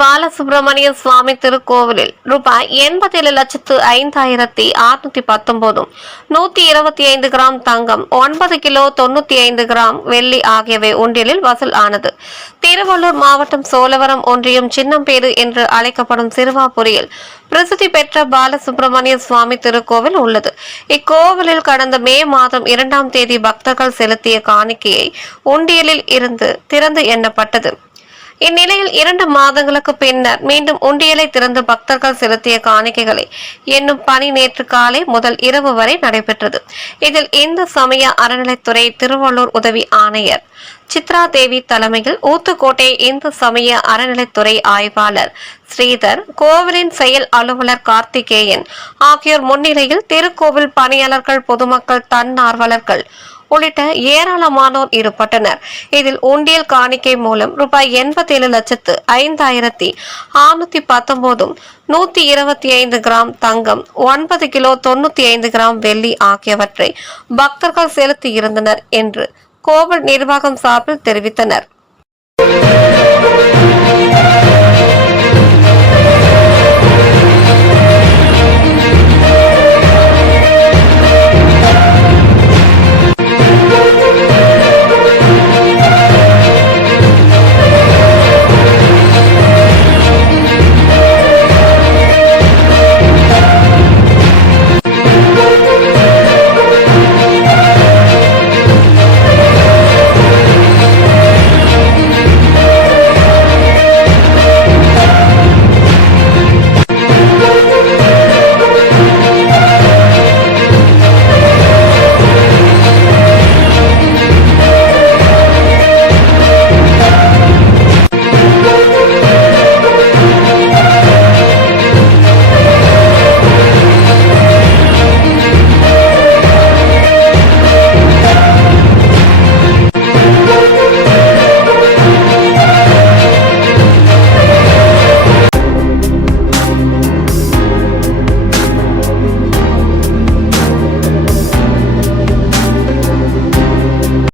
பாலசுப்ரமணிய சுவாமி திருக்கோவிலில் ரூபாய் 87,05,619 125 கிராம் தங்கம் 9 kilo 95 gram வெள்ளி ஆகியவை உண்டியலில் வசூல் ஆனது. திருவள்ளூர் மாவட்டம் சோழவரம் ஒன்றியம் சின்னம்பேடு என்று அழைக்கப்படும் சிறுவாபுரியில் பிரசித்தி பெற்ற பாலசுப்ரமணிய சுவாமி திருக்கோவில் உள்ளது. இக்கோவிலில் கடந்த மே மாதம் 2ஆம் தேதி பக்தர்கள் செலுத்திய காணிக்கையை உண்டியலில் இருந்து திறந்து எண்ணப்பட்டது. இந்நிலையில் 2 மாதங்களுக்கு பின்னர் மீண்டும் உண்டியலை திறந்து பக்தர்கள் செலுத்திய காணிக்கைகளை எண்ணும் பணி நேற்று காலை முதல் இரவு வரை நடைபெற்றது. இதில் இந்து சமய அறநிலைத்துறை திருவள்ளூர் உதவி ஆணையர் சித்ரா தேவி தலைமையில் ஊத்துக்கோட்டை இந்து சமய அறநிலைத்துறை ஆய்வாளர் ஸ்ரீதர், கோவிலின் செயல் அலுவலர் கார்த்திகேயன் ஆகியோர் முன்னிலையில் திருக்கோவில் பணியாளர்கள், பொதுமக்கள், தன்னார்வலர்கள் உள்ளிட்ட ஏராளமானோர் ஈடுபட்டனர். இதில் உண்டியல் காணிக்கை மூலம் ரூபாய் 87,05,619 125 கிராம் தங்கம் 9 கிலோ 95 கிராம் வெள்ளி ஆகியவற்றை பக்தர்கள் செலுத்தி இருந்தனர் என்று கோவில் நிர்வாகம் சார்பில் தெரிவித்தனர்.